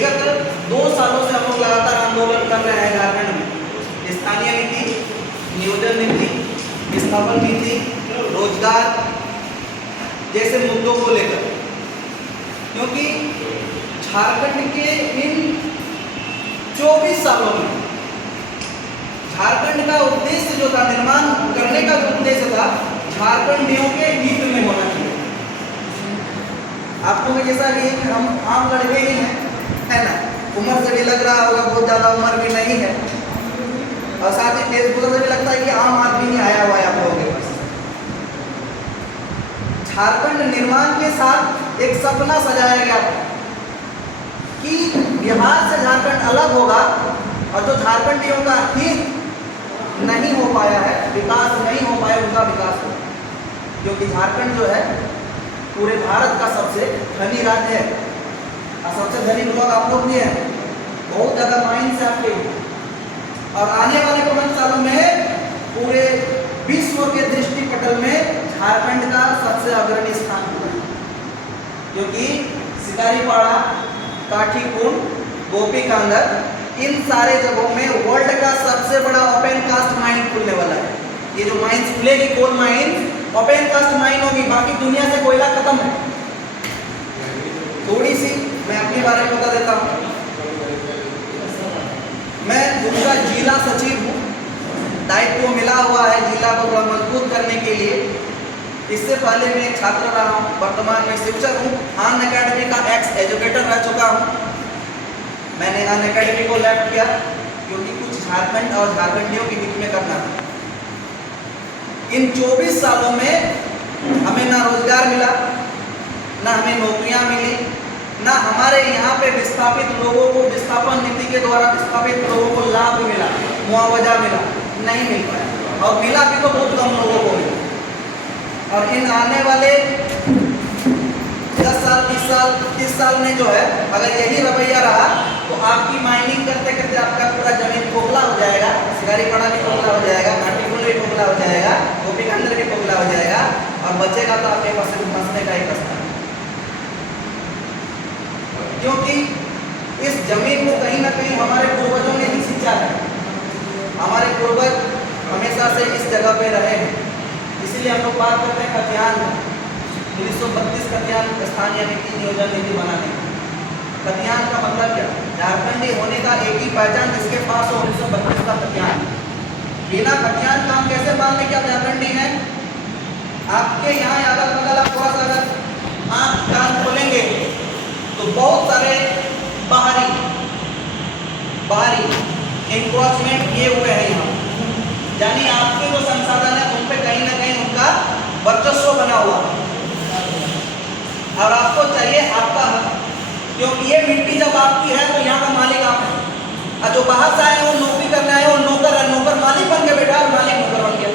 विगत 2 सालों से हम लोग लगातार आंदोलन कर रहे हैं झारखंड में स्थानीय नीति, नियोजन नीति, विस्थापन नीति, रोजगार जैसे मुद्दों को लेकर, क्योंकि झारखंड के इन 24 सालों में झारखंड का उद्देश्य जो था, निर्माण करने का जो उद्देश्य था, झारखंडियों के हित में होना चाहिए। आपको भी जैसा भी है कि हम आम लड़के ही हैं, है ना, उम्र से भी लग रहा होगा बहुत ज़्यादा उम्र भी नहीं है, और साथ ही फेसबुक से भी लगता है कि आम आदमी नहीं आया हुआ है आप लोगों के पास। झारखंड निर्माण के साथ एक सपना सजाया गया कि बिहार से झारखंड अलग होगा, और जो झारखंडियों का हित नहीं हो पाया है, विकास नहीं हो पाया, उनका विकास हो, क्योंकि झारखंड जो है पूरे भारत का सबसे धनी राज्य है, और सबसे धनी लोग आप लोग भी हैं, बहुत ज़्यादा माइंड से आपके, और आने वाले 5 सालों में पूरे विश्व के दृष्टिपटल में झारखंड का सबसे अग्रणी स्थान होगा, क्योंकि शिकारीपाड़ा, काठीकुंड, गोपीकांदर, इन सारे जगहों में वर्ल्ड का सबसे बड़ा ओपन कास्ट माइन खुलने वाला है। ये जो माइंस खुलेगी, coal mines open cast mine होगी, बाकी दुनिया से कोयला खत्म है। थोड़ी सी मैं अपने बारे में बता देता हूँ। मैं उनका जिला सचिव हूँ, दायित्व मिला हुआ है जिला को थोड़ा मजबूत करने के लिए। इससे पहले मैं एक छात्र रहा हूँ, वर्तमान में शिक्षक हूँ, अन अकेडमी का एक्स एजुकेटर रह चुका हूँ। मैंने अन अकेडमी को लेफ्ट किया क्योंकि कुछ झारखंड और झारखंडियों के हित में करना था। इन 24 सालों में हमें ना रोजगार मिला, ना हमें नौकरियां मिली, ना हमारे यहाँ पे विस्थापित लोगों को विस्थापन नीति के द्वारा विस्थापित लोगों को लाभ मिला, मुआवजा मिला, नहीं मिल पाया, और मिला भी तो बहुत कम लोगों को मिला। और इन आने वाले 10 साल, 20 साल, 30 साल में जो है, अगर यही रवैया रहा तो आपकी माइनिंग करते करते आपका पूरा जमीन खोखला हो जाएगा, शिकारीपाड़ा भी खोखला हो जाएगा, काठीकुंड भी खोखला हो जाएगा, गोपीकांदर भी खोखला हो जाएगा, और बचेगा तो आपके पास फंसने का ही रास्ता। क्योंकि इस जमीन को कहीं ना कहीं हमारे पूर्वजों ने ही सींचा है। हमारे पूर्वज हमेशा से इस जगह पे रहे हैं, इसीलिए हम लोग बात करते हैं खतियान 1932 खतियान स्थानीय नीति, नियोजन नीति बनाने। खतियान का मतलब क्या? झारखंडी होने का एक ही पहचान जिसके पास हो 1932 का खतियान। बिना खतियान का हम कैसे मान लें कि आप झारखंडी हैं? आपके यहाँ अगल बगल आप थोड़ा सा अगर आँख कान खोलेंगे तो बहुत सारे बाहरी इंक्रोचमेंट किए हुए हैं यहाँ, यानी आपके जो संसाधन है उन पे कहीं ना कहीं उनका वर्चस्व बना हुआ, और आपको चाहिए आपका हक, क्योंकि ये मिट्टी जब आपकी है तो यहाँ का मालिक आप है, और जो बाहर से आए वो नौकरी करने आए वो नौकर है, नौकर मालिक बन के बैठा और मालिक नौकर बन गया।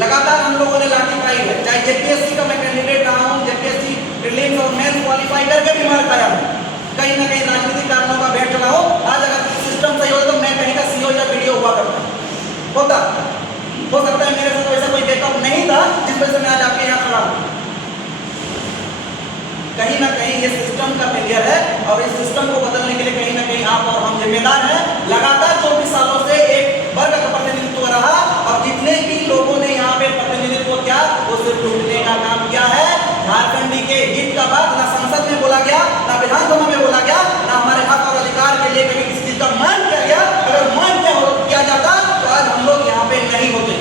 लगातार हम लोगों ने लाठी खाई है, चाहे जेपीएससी का मैं कैंडिडेट रहा हूँ, जेपीएससी प्रीलिम्स और मेंस क्वालिफाई करके भी मार खाया हूँ, कहीं ना कहीं राजनीतिक कारणों का भेंट चला हो। आज अगर सिस्टम सही हो तो मैं कहीं का सीओ या वीडियो हुआ करता होता, हो सकता है मेरे साथ वैसा कोई बैकअप नहीं था जिस वजह से मैं आज आपके यहाँ खड़ा हूँ। कहीं ना कहीं ये सिस्टम का फेलियर है, और इस सिस्टम को बदलने के लिए कहीं ना कहीं आप और हम जिम्मेदार हैं। लगातार 24 सालों से एक वर्ग का प्रतिनिधित्व रहा, और जितने भी लोगों ने यहाँ पे प्रतिनिधित्व किया वो सिर्फ लूटने का काम किया है। झारखंडी के हित का बात ना संसद में बोला गया, ना विधानसभा में बोला गया, ना हमारे हक और अधिकार के लिए कभी किसी चीज का मान किया गया। अगर मान किया जाता तो आज हम लोग यहाँ पे नहीं होते।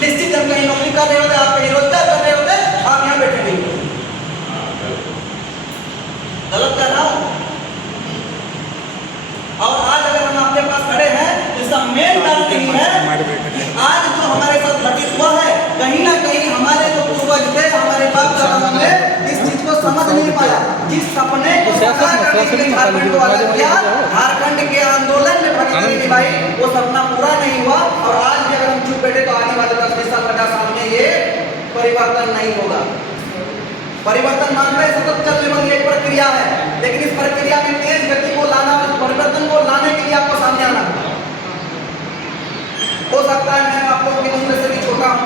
निश्चित हम कहीं नौकरी कर रहे होते, आप कहीं रोजगार कर रहे होते, आप यहाँ बैठे नहीं होते। गलत कर रहा हूं? और आज अगर हम आपके पास खड़े हैं तो इसका मेन कारण यही है कि आज जो हमारे साथ घटित हुआ है, कहीं ना कहीं हमारे जो पूर्वज थे, हमारे बाप दादा ने इस चीज को समझ नहीं पाया। जिस सपने को साकार करने के लिए झारखंड को अलग किया, झारखंड के आंदोलन में भागीदारी निभाई, वो सपना पूरा नहीं हुआ। और आज भी अगर हम चुप बैठे तो आने वाले 10, 20 साल, 50 साल में ये परिवर्तन नहीं होगा। परिवर्तन मांग रहे सतत चलने वाली एक प्रक्रिया है, लेकिन इस प्रक्रिया में तेज गति को लाना, परिवर्तन को लाने के लिए आपको सामने आना हो सकता है। मैं आप लोगों की उम्र से भी छोटा हूँ,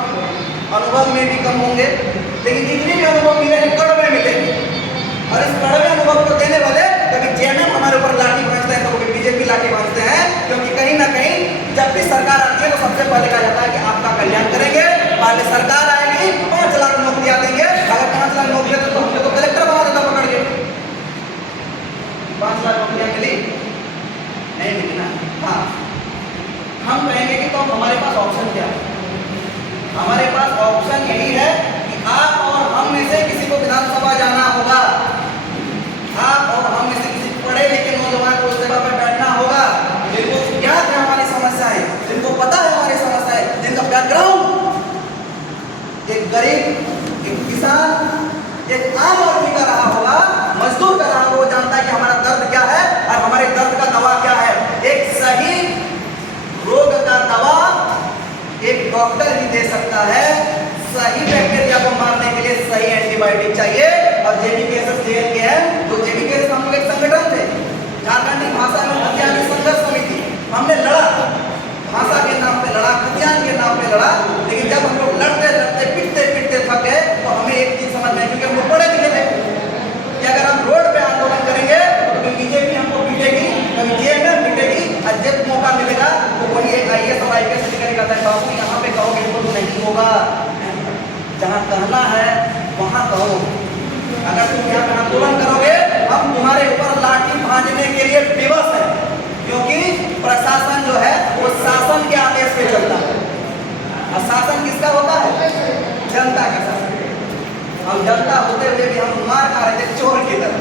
अनुभव में भी कम होंगे, लेकिन जितने भी अनुभव मिले हैं कड़वे मिले। और इस कड़वे अनुभव को देने वाले कभी जेएमएम हमारे ऊपर लाठी भांजते हैं तो कभी बीजेपी लाठी भांजते हैं, क्योंकि कहीं ना कहीं जब भी सरकार आती है तो सबसे पहले कहा जाता है कि आपका कल्याण करेंगे, पहले सरकार आएगी 5 लाख नौकरियां देंगे। अगर 5 लाख नौकरियां तो हमने तो कलेक्टर बना देता पकड़ के। 5 लाख नौकरियां मिली नहीं मिली ना? हाँ, हम कहेंगे कि तो हमारे पास ऑप्शन क्या है? हमारे पास ऑप्शन यही है कि आप और हम में से किसी को विधानसभा जाना होगा, आप और हम में से किसी पढ़े लिखे नौजवान को उस जगह पर बैठना होगा, जिनको ज्ञात है हमारी समस्याएं, जिनको पता है हमारी समस्याएं, जिनका बैकग्राउंड एक गरीब, एक किसान, एक आम आदमी का रहा होगा, मजदूर का रहा होगा, वो जानता है कि हमारा दर्द क्या है और हमारे दर्द का दवा क्या है। एक सही रोग का दवा एक डॉक्टर ही दे सकता है। सही बैक्टीरिया को मारने के लिए सही एंटीबायोटिक चाहिए। और जेबीकेएस जेएलकेएम, तो जेबीकेएस हम लोग एक संगठन थे, झारखंडी भाषा एवं खतियानी संघर्ष समिति। हमने लड़ा, भाषा के नाम पे लड़ा, खतियान के नाम पे लड़ा, लेकिन जब हम लोग लड़ते लड़ते पिटते पिटते थक गए तो हमें एक चीज समझ में आई, क्योंकि हम लोग पढ़े लिखे थे कि अगर हम रोड पे आंदोलन करेंगे तो कभी बीजेपी हमको पीटेगी, कभी जेएमएम पीटेगी, और जब मौका मिलेगा तो वही एक आईएएस और आईपीएस अधिकारी कहता है बाबू यहाँ पे कहोगे तो नहीं होगा, जहाँ कहना है वहाँ कहो। अगर तुम यहाँ पे आंदोलन करोगे हम तुम्हारे ऊपर लाठी भांजने के लिए विवश है, क्योंकि प्रशासन जो है वो शासन के आदेश पे चलता है। और शासन किसका होता है? जनता का शासन। हम जनता होते हुए भी हम मार खा रहे थे चोर की तरह।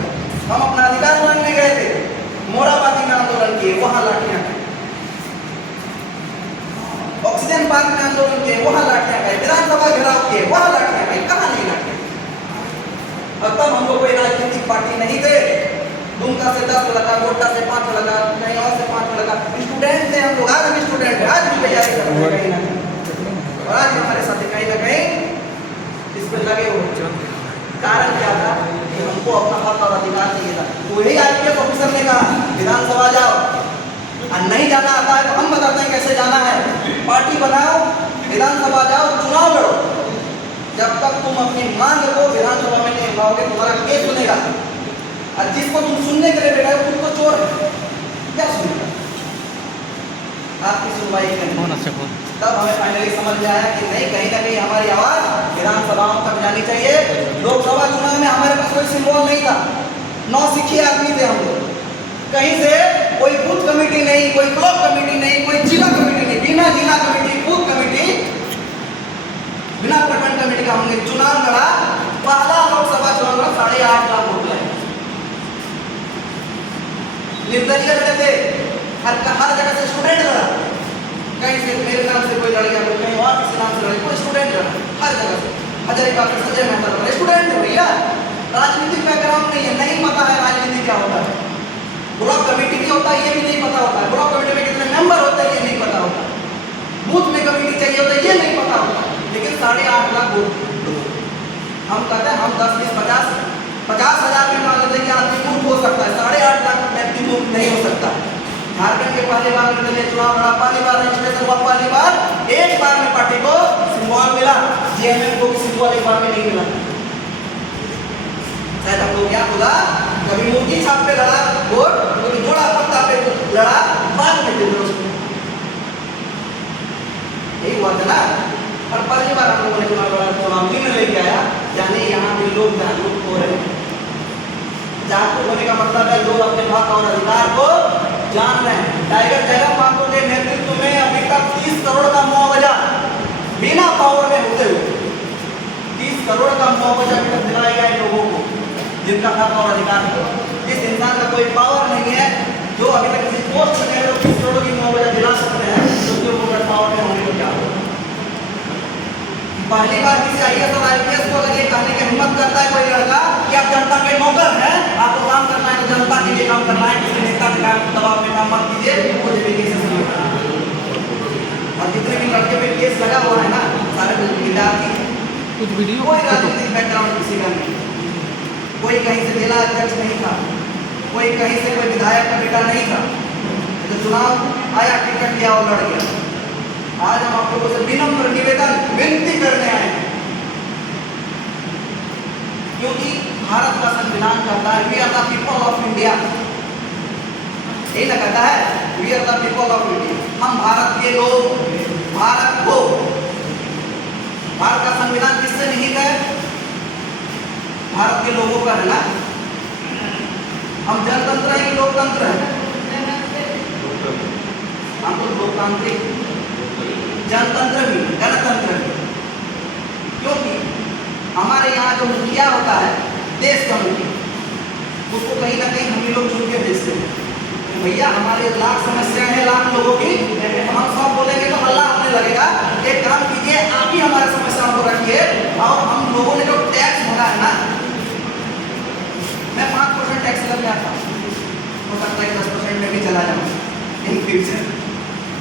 हम अपना अधिकार मांगने गए थे, मोराबादी में आंदोलन किए, वहां लाठियां खाई। ऑक्सीजन पार्क में आंदोलन किए, वहां लाठियां खाई। विधानसभा घेराव किए, वहां लाठियां खाई। कहां नहीं लाठियां? और तब हम लोग कोई राजनीतिक पार्टी नहीं थे। दुमका से 10 लगा, गोड्डा से 5 लगा, कहीं और से 5 लगा। स्टूडेंट थे हम लोग, आज भी स्टूडेंट है, आज भी तैयारी कर रहे हैं कहीं ना कहीं। और आज हमारे साथ कहीं ना कहीं इस पर लगे हुए। कारण क्या था कि हमको अपना हक और अधिकार चाहिए था। तो यही आईपीएस ऑफिसर ने कहा विधानसभा जाओ, और नहीं जाना आता है तो हम बताते हैं कैसे जाना है। पार्टी बनाओ, विधानसभा जाओ, चुनाव लड़ो। जब तक तुम अपनी मांग को विधानसभा में नहीं पाओगे तुम्हारा केस सुनेगा, और जिसको तुम सुनने के लिए बैठे हो तुम तो चोर है, क्या सुनेगा? आपकी सुनवाई करें। तब हमें फाइनली समझ में आया कि नहीं, कहीं ना कहीं हमारी आवाज विधानसभाओं तक जानी चाहिए। लोकसभा चुनाव में हमारे पास कोई सिंबल नहीं था, नौसिखिए आदमी थे हम लोग। कहीं से कोई बूथ कमेटी नहीं, कोई ब्लॉक कमेटी नहीं, कोई जिला कमेटी नहीं, बिना जिला कमेटी, बूथ कमेटी, बिना प्रखंड कमेटी का हमने चुनाव लड़ा। पहला लोकसभा चुनाव में 8.5 लाख वोट लाए। निर्दलीय लड़े थे, हर जगह से स्टूडेंट लड़ा। कहीं से मेरे नाम से कोई लड़ गया, कहीं और किसी नाम से लड़े, कोई स्टूडेंट लड़ा हर जगह से। हजारीबाग से संजय मेहता लड़ा, स्टूडेंट है भैया, राजनीतिक बैकग्राउंड नहीं है, नहीं पता है राजनीति क्या होता है। ब्लॉक कमेटी भी होता है ये भी नहीं पता होता है, ब्लॉक कमेटी में कितने मेंबर होते हैं ये नहीं पता होता है, बूथ में कमेटी चाहिए होता है ये नहीं पता होता है। लेकिन 8.5 लाख वोट हम कहते हैं, हम 10, 20, 50 हजार में मान लेते हैं कि आदमी बूथ हो सकता है, 8.5 लाख व्यक्ति बूथ नहीं हो सकता। झारखंड के पहली बार निर्दलीय चुनाव लड़ा, पहली बार रजिस्ट्रेशन हुआ, पहली बार एक बार में पार्टी को सिंबल मिला, जेएमएम को भी सिंबल एक बार में नहीं मिला। शायद हम लोग याद होगा, कभी मुर्गी छाप पे लड़ा वोट, कभी जोड़ा पत्ता पे लड़ा, बाद में यही हुआ था ना। और पहली बार हम लोगों ने चुनाव दिन लेके आया, यानी यहाँ पे लोग जागरूक हो रहे हैं। जागरूक होने का मतलब है लोग अपने हक और अधिकार को जान रहे हैं। टाइगर जयराम पांडु के नेतृत्व में अभी तक 30 करोड़ का मुआवजा बिना पावर में होते हुए 30 करोड़ का मुआवजा अभी तक दिलाया गया है लोगों को, जिनका हक और अधिकार है। जिस इंसान का कोई पावर नहीं है, जो अभी तक किसी पोस्ट में 30 करोड़ की मुआवजा दिला सकते हैं, तो वो पावर में होने को क्या होगा? पहली बार किसी आईएएस और आईपीएस को अगर ये कहने की हिम्मत करता है कोई लड़का कि आप जनता के नौकर हैं, आपको काम करना है तो जनता के लिए काम करना है, किसी नेता के दबाव में काम मत कीजिए, वो जेबीकेएस से नहीं होगा। और जितने भी लड़के पे केस लगा हुआ है ना, सारे विद्यार्थी, कोई राजनीतिक बैकग्राउंड किसी का नहीं, कोई कहीं से जिला अध्यक्ष नहीं था, कोई कहीं से कोई विधायक का बेटा नहीं था, तो चुनाव आया, टिकट लिया और लड़ गया। आज हम आप लोगों से विनम्र निवेदन विनती करने आए हैं, क्योंकि भारत का संविधान कहता कहता है we are the people of India, हम भारत के लोग, भारत को, भारत का संविधान किससे निहित है? भारत के लोगों का है ना। हम जनतंत्र है कि लोकतंत्र है? हम तो लोकतांत्रिक, जनतंत्र भी, गणतंत्र भी, क्योंकि हमारे यहाँ जो मुखिया होता है, देश का मुखिया, उसको कहीं ना कहीं हम ही लोग चुन के भेजते हैं। भैया हमारे लाख समस्याएं हैं, लाख लोगों की, हम सब बोलेंगे तो हल्ला होने लगेगा। एक काम कीजिए, आप ही हमारे समस्याओं को रखिए, और हम लोगों ने जो टैक्स भरा है ना, मैं 5% टैक्स लगने आता हूँ, हो सकता है 10% में भी चला जाऊँ इन फ्यूचर।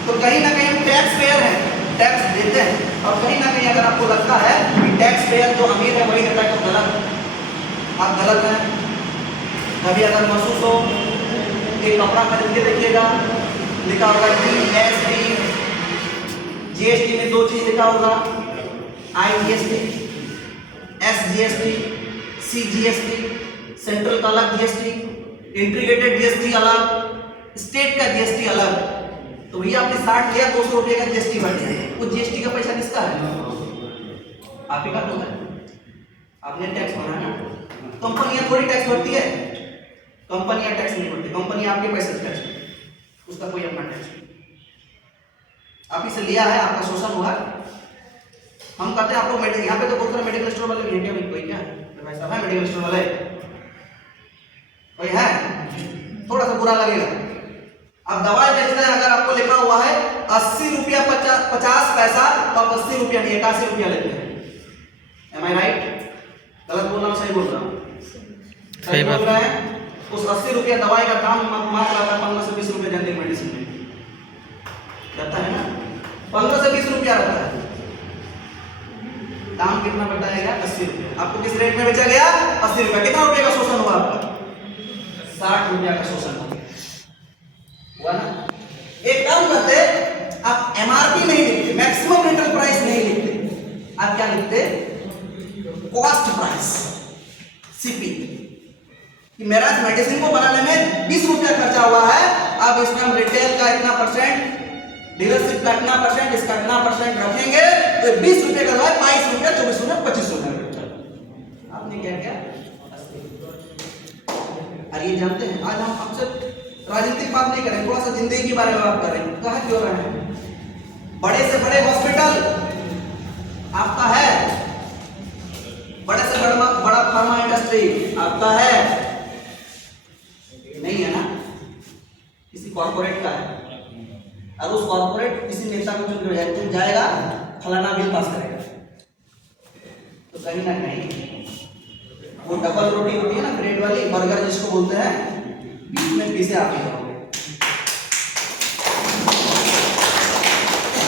तो कहीं ना कहीं टैक्स पेयर है, टैक्स देते हैं, और कहीं ना कहीं अगर आपको लगता है कि टैक्स पेयर जो अमीर है वही देता है तो गलत, आप गलत हैं। कभी अगर महसूस हो, एक कपड़ा खरीद के देखिएगा, लिखा होगा GST, GST में दो चीज लिखा होगा, IGST, SGST, CGST, सेंट्रल का अलग GST, इंटीग्रेटेड GST अलग, स्टेट का GST अलग। तो भैया आपने 60 लिया, 200 रुपये का GST बढ़ गया, वो GST का पैसा किसका है? आप ही का तो है, आपने टैक्स भरा ना। कंपनियां थोड़ी टैक्स भरती है, कंपनियां टैक्स नहीं भरती, कंपनी आपके पैसे से टैक्स भरती, उसका कोई अपना टैक्स नहीं। आप इसे लिया है, आपका शोषण हुआ। हम कहते हैं आप लोग यहाँ पे तो बहुत सारे मेडिकल स्टोर वाले भी हैं, क्या कोई क्या भाई साहब है मेडिकल स्टोर वाले? कोई है? थोड़ा सा बुरा लगेगा। अब दवाई बेचते हैं, अगर आपको लिखा हुआ है 80 रुपया 50 पैसा, तो आप 80 रुपया नहीं 81 रुपया लेते हैं। एम आई राइट? गलत बोल रहा हूँ, सही बोल रहा हूँ? सही बोल रहा है। उस 80 रुपया दवाई का दाम मात्र आता है 15 से 20 रुपये जनरिक मेडिसिन में रहता है ना, 15 से 20 रुपया रहता है। दाम कितना बताएगा? 80 रुपया। आपको किस रेट में बेचा गया? 80 रुपया। कितना रुपये का शोषण हुआ आपका? 60 रुपया का शोषण हुआ ना। एक काम करते, आप MRP नहीं लिखते, मैक्सिमम रिटेल प्राइस नहीं लिखते, आप क्या लिखते? कॉस्ट प्राइस, CP, कि मेरा मेडिसिन को बनाने में 20 रुपया खर्चा हुआ है, अब इसमें हम रिटेल का इतना %, डीलरशिप का इतना %, इसका इतना % रखेंगे, तो 20 रुपये का दवा 22 रुपया, 24 रुपया, 25 रुपया। आपने क्या किया? और ये जानते हैं, आज हम आपसे राजनीतिक बात नहीं करें, थोड़ा सा जिंदगी के बारे में बात करें। कहा क्यों रहे हैं? बड़े से बड़े हॉस्पिटल आपका है, बड़े से बड़ा फार्मा इंडस्ट्री आपका है नहीं है ना, किसी कॉर्पोरेट का है। और उस कॉर्पोरेट किसी नेता को चुन के जाएगा, फलाना बिल पास करेगा, तो कहीं ना कहीं वो डबल रोटी होती है ना, ब्रेड वाली, बर्गर जिसको बोलते हैं, बीच में पीसे आप ही जाओगे,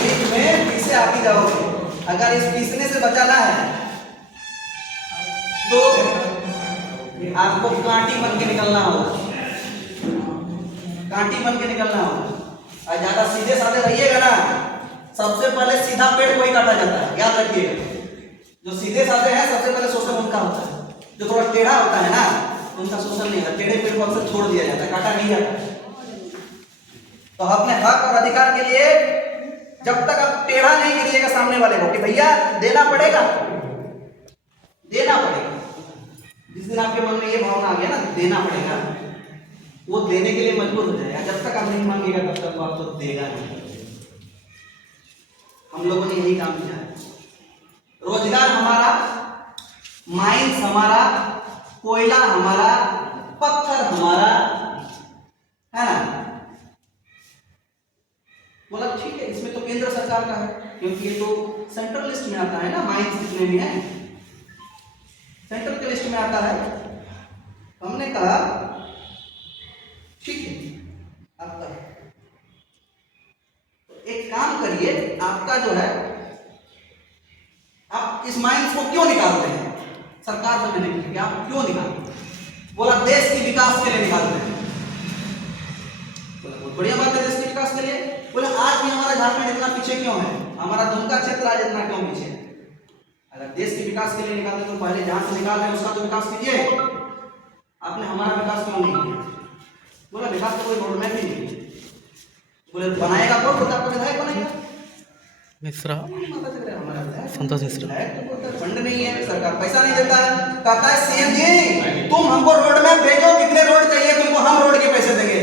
बीच में पीसे आप ही जाओगे। अगर इस पीसने से बचाना है तो आपको कांटी बन के निकलना होगा, कांटी बन के निकलना होगा। और ज्यादा सीधे साधे रहिएगा ना, सबसे पहले सीधा पेड़ कोई काटा जाता है, याद रखिएगा। जो सीधे साधे हैं सबसे पहले शोषण उनका होता है, जो थोड़ा टेढ़ा होता है ना उनका शोषण नहीं होता, टेढ़े पेड़ को अक्सर छोड़ दिया जाता है, काटा नहीं जाता। तो अपने हक और अधिकार के लिए जब तक आप टेढ़ा नहीं गिरिएगा सामने वाले को कि भैया देना पड़ेगा, देना पड़ेगा, जिस दिन आपके मन में ये भावना आ गया ना देना पड़ेगा, वो देने के लिए मजबूर हो जाएगा। जब तक आप नहीं मांगेगा तब तक वो आपको देगा नहीं। हम लोगों ने यही काम किया है। रोजगार हमारा, माइंस हमारा, कोयला हमारा, पत्थर हमारा है ना। बोला ठीक है, इसमें तो केंद्र सरकार का है, क्योंकि ये तो सेंट्रल लिस्ट में आता है ना, माइंस जितने भी हैं सेंट्रल के लिस्ट में आता है। हमने कहा ठीक है आपका, तो एक काम करिए, आपका जो है आप इस माइंस को क्यों निकालते हैं? सरकार से मैंने पूछा कि आप क्यों निकालते हैं? बोला देश के विकास के लिए निकालते हैं। बोला बहुत बढ़िया बात है, देश के विकास के लिए। बोले आज भी हमारा झारखंड इतना पीछे क्यों है, हमारा दुमका क्षेत्र आज इतना क्यों पीछे है? अगर देश के विकास के लिए निकालते तो पहले जहां से निकाल रहे हैं उसका तो विकास कीजिए, आपने हमारा विकास क्यों नहीं किया? बोला विकास का कोई रोड मैप ही नहीं, बोले बनाएगा कौन? बोलता आपका विधायक बनाएगा। मिश्रा, पता चल रहा है हमारा विधायक संतोष मिश्रा। है तो बोलता है फंड नहीं है, सरकार पैसा नहीं देता है। कहता है सीएम जी तुम हमको रोड मैप भेजो, कितने रोड चाहिए तुमको, हम रोड के पैसे देंगे।